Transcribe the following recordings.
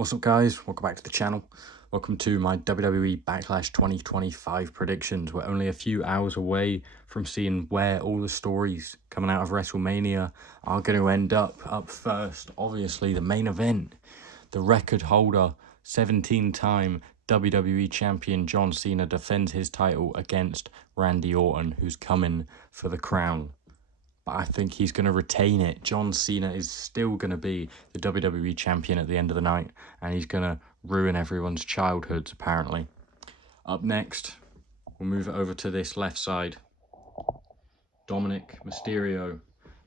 What's up, guys? Welcome back to the channel. Welcome to my WWE Backlash 2025 predictions. We're only a few hours away from seeing where all the stories coming out of WrestleMania are going to end up. Up first, obviously, the main event. The record holder, 17-time WWE Champion John Cena defends his title against Randy Orton, who's coming for the crown. But I think he's going to retain it. John Cena is still going to be the WWE Champion at the end of the night, and he's going to ruin everyone's childhoods, apparently. Up next, we'll move it over to this left side. Dominic Mysterio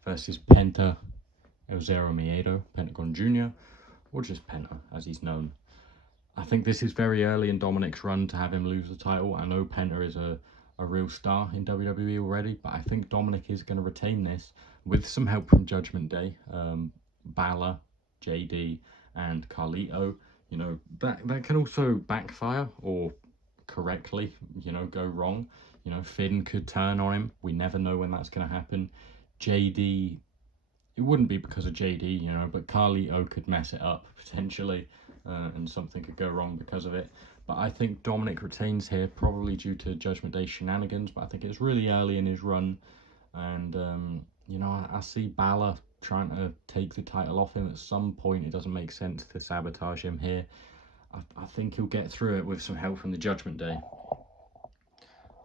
versus Penta El Zero Miedo, Pentagon Jr., or just Penta, as he's known. I think this is very early in Dominic's run to have him lose the title. I know Penta is a real star in WWE already, but I think Dominic is going to retain this with some help from Judgment Day. Balor, JD, and Carlito. You know, that can also backfire or correctly, go wrong. Finn could turn on him. We never know when that's going to happen. JD, it wouldn't be because of JD, but Carlito could mess it up potentially, and something could go wrong because of it. But I think Dominic retains here, probably due to Judgment Day shenanigans, but I think it's really early in his run. And, I see Balor trying to take the title off him at some point. It doesn't make sense to sabotage him here. I think he'll get through it with some help from the Judgment Day.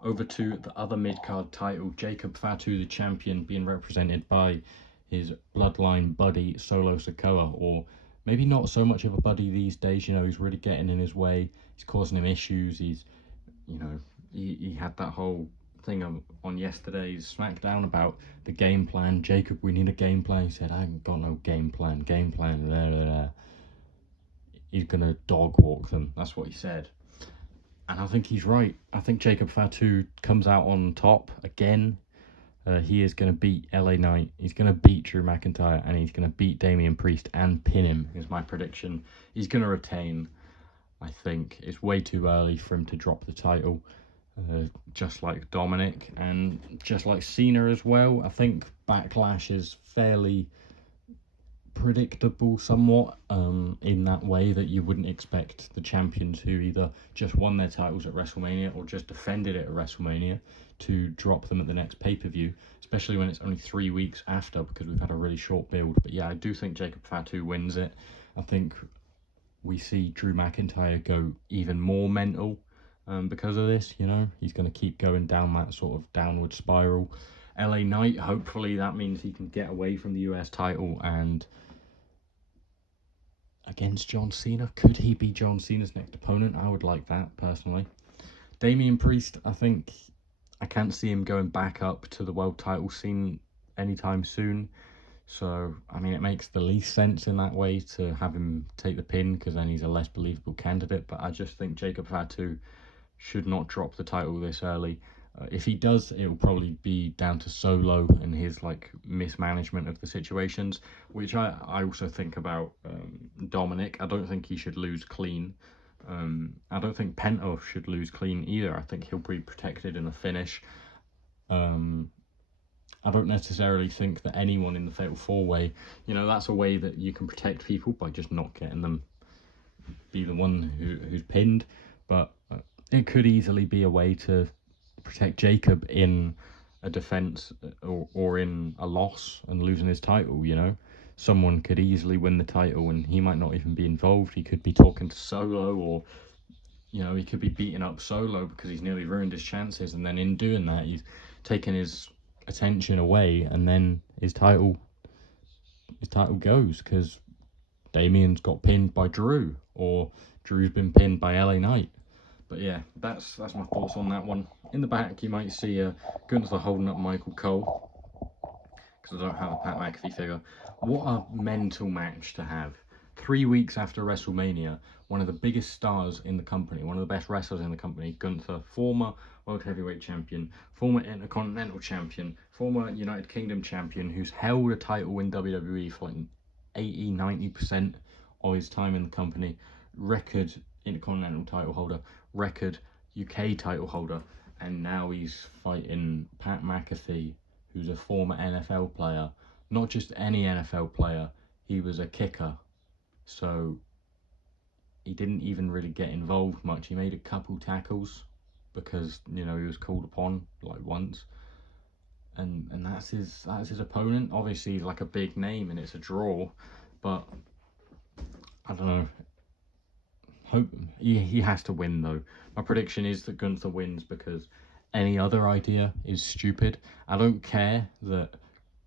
Over to the other mid-card title, Jacob Fatu, the champion, being represented by his bloodline buddy, Solo Sikoa, or maybe not so much of a buddy these days. He's really getting in his way. He's causing him issues. He's, he had that whole thing on yesterday's SmackDown about the game plan. Jacob, we need a game plan. He said, I haven't got no game plan. Blah, blah, blah. He's going to dog walk them. That's what he said. And I think he's right. I think Jacob Fatu comes out on top again. He is going to beat LA Knight. He's going to beat Drew McIntyre, and he's going to beat Damian Priest and pin him, is my prediction. He's going to retain. I think it's way too early for him to drop the title, just like Dominic and just like Cena as well. I think Backlash is fairly predictable somewhat, in that way that you wouldn't expect the champions who either just won their titles at WrestleMania or just defended it at WrestleMania to drop them at the next pay-per-view, especially when it's only 3 weeks after, because we've had a really short build. But yeah, I do think Jacob Fatu wins it. I think we see Drew McIntyre go even more mental because of this. He's going to keep going down that sort of downward spiral. LA Knight, hopefully that means he can get away from the US title and against John Cena. Could he be John Cena's next opponent? I would like that, personally. Damian Priest, I can't see him going back up to the world title scene anytime soon. So, it makes the least sense in that way to have him take the pin, because then he's a less believable candidate. But I just think Jacob Fatu should not drop the title this early. If he does, it will probably be down to Solo and his mismanagement of the situations, which I also think about Dominic. I don't think he should lose clean. I don't think Penta should lose clean either. I think he'll be protected in the finish. I don't necessarily think that anyone in the Fatal 4-Way, that's a way that you can protect people by just not getting them be the one who's pinned. But it could easily be a way to protect Jacob in a defense or in a loss and losing his title. Someone could easily win the title and he might not even be involved. He could be talking to Solo, or he could be beating up Solo because he's nearly ruined his chances, and then in doing that he's taken his attention away, and then his title goes because Damian's got pinned by Drew, or Drew's been pinned by LA Knight. But yeah, that's my thoughts on that one. In the back, you might see Gunther holding up Michael Cole, because I don't have a Pat McAfee figure. What a mental match to have. 3 weeks after WrestleMania, one of the biggest stars in the company, one of the best wrestlers in the company, Gunther, former World Heavyweight Champion, former Intercontinental Champion, former United Kingdom Champion, who's held a title in WWE for 80-90% of his time in the company, record Intercontinental title holder, record UK title holder, and now he's fighting Pat McAfee, who's a former NFL player. Not just any NFL player, he was a kicker. So he didn't even really get involved much. He made a couple tackles because, you know, he was called upon like once, and that's his opponent. Obviously he's like a big name and it's a draw, but I don't know. Hope he has to win though. My prediction is that Gunther wins because any other idea is stupid. I don't care that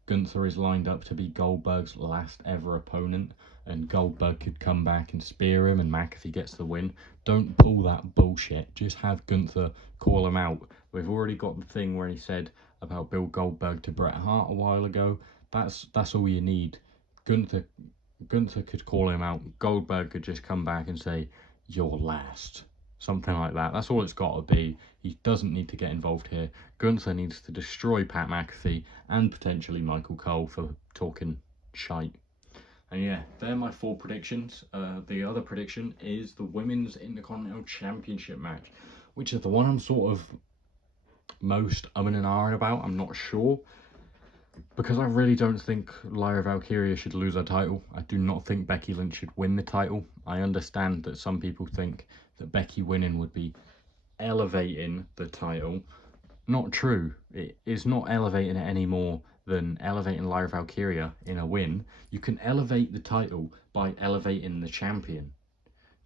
Gunther is lined up to be Goldberg's last ever opponent, and Goldberg could come back and spear him and McAfee gets the win. Don't pull that bullshit. Just have Gunther call him out. We've already got the thing where he said about Bill Goldberg to Bret Hart a while ago. That's all you need. Gunther could call him out. Goldberg could just come back and say, "You're last." Something like that. That's all it's got to be. He doesn't need to get involved here. Gunther needs to destroy Pat McAfee and potentially Michael Cole for talking shite. And yeah, they're my 4 predictions. The other prediction is the Women's Intercontinental Championship match, which is the one I'm sort of most umming and ahhing about. I'm not sure, because I really don't think Lyra Valkyria should lose her title. I do not think Becky Lynch should win the title. I understand that some people think that Becky winning would be elevating the title. Not true. It is not elevating it any more than elevating Lyra Valkyria in a win. You can elevate the title by elevating the champion.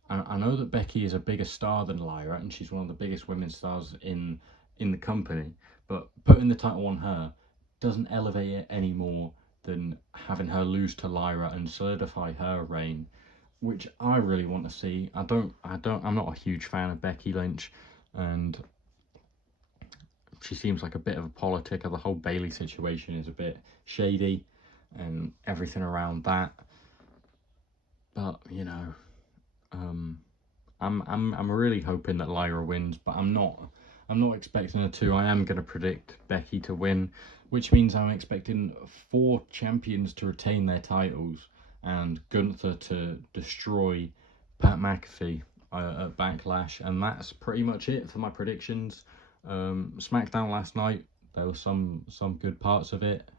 And I know that Becky is a bigger star than Lyra, and she's one of the biggest women's stars in the company, but putting the title on her doesn't elevate it any more than having her lose to Lyra and solidify her reign, which I really want to see. I'm not a huge fan of Becky Lynch, and she seems like a bit of a politic. The whole Bailey situation is a bit shady and everything around that. But, you know, I'm really hoping that Lyra wins, but I'm not expecting her to. I am going to predict Becky to win, which means I'm expecting 4 champions to retain their titles and Gunther to destroy Pat McAfee at Backlash. And that's pretty much it for my predictions. SmackDown last night, there were some good parts of it.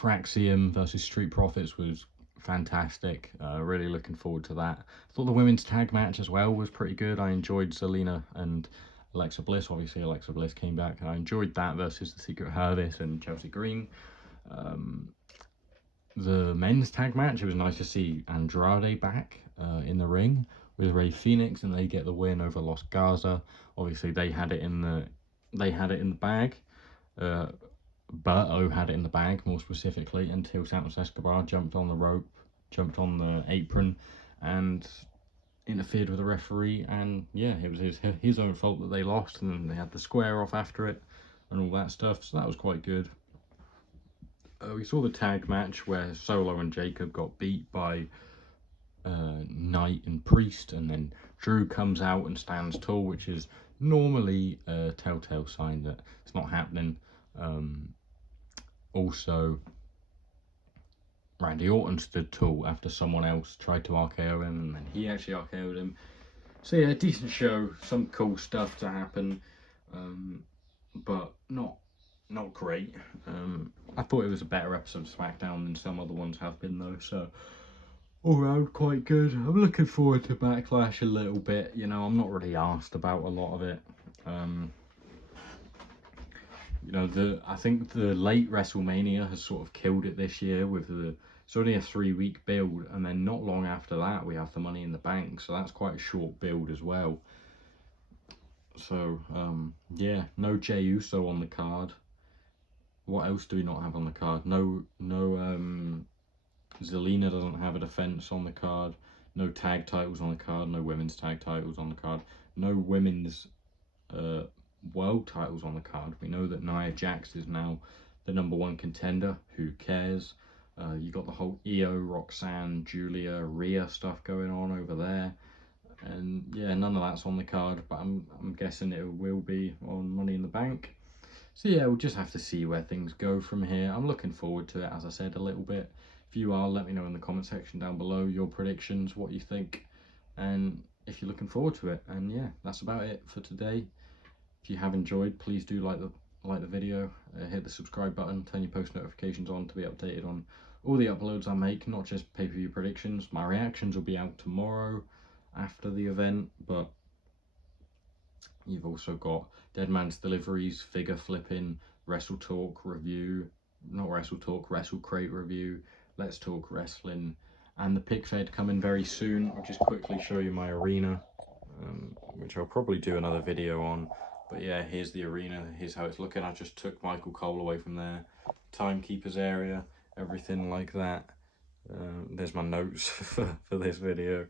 Fraxium versus Street Profits was fantastic. Really looking forward to that. I thought the women's tag match as well was pretty good. I enjoyed Zelina and Alexa Bliss. Obviously Alexa Bliss came back. I enjoyed that versus the Secret Service and Chelsea Green. The men's tag match, it was nice to see Andrade back in the ring with Rey Fenix, and they get the win over Los Garza. Obviously they had it in the bag. Berto had it in the bag, more specifically, until Santos Escobar jumped on the rope, jumped on the apron, and interfered with the referee. And yeah, it was his own fault that they lost, and then they had the square off after it and all that stuff, so that was quite good. We saw the tag match where Solo and Jacob got beat by Knight and Priest, and then Drew comes out and stands tall, which is normally a telltale sign that it's not happening. Also, Randy Orton stood tall after someone else tried to RKO him, and then he actually RKO'd him. So yeah, decent show, some cool stuff to happen, but not great. I thought it was a better episode of SmackDown than some other ones have been though, so all round quite good. I'm looking forward to Backlash a little bit. You know, I'm not really asked about a lot of it. You know, I think the late WrestleMania has sort of killed it this year with it's only a 3-week build, and then not long after that we have the Money in the Bank, so that's quite a short build as well. So yeah, no Jey Uso on the card. What else do we not have on the card? No Zelina doesn't have a defense on the card. No tag titles on the card. No women's tag titles on the card. No women's world titles on the card. We know that Nia Jax is now the #1 contender. Who cares? You got the whole Io, Roxanne, Julia, Rhea stuff going on over there, and yeah, none of that's on the card, but I'm guessing it will be on Money in the Bank. So yeah, we'll just have to see where things go from here. I'm looking forward to it, as I said, a little bit. If you are, let me know in the comment section down below your predictions, what you think, and if you're looking forward to it. And yeah, that's about it for today. If you have enjoyed, please do like the video, hit the subscribe button, turn your post notifications on to be updated on all the uploads I make, not just pay-per-view predictions. My reactions will be out tomorrow after the event, but you've also got Dead Man's Deliveries, figure flipping, Wrestle Talk review, not Wrestle Talk, Wrestle Crate review, Let's Talk Wrestling, and the PIC-FED coming very soon. I'll just quickly show you my arena, which I'll probably do another video on. But yeah, here's the arena, here's how it's looking. I just took Michael Cole away from there. Timekeepers area, everything like that. There's my notes for this video.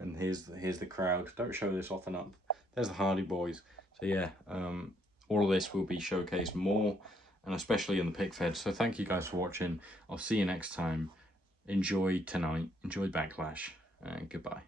And here's the crowd. Don't show this often up. There's the Hardy Boys. So yeah, all of this will be showcased more, and especially in the PIC-FED. So thank you guys for watching. I'll see you next time. Enjoy tonight. Enjoy Backlash. And goodbye.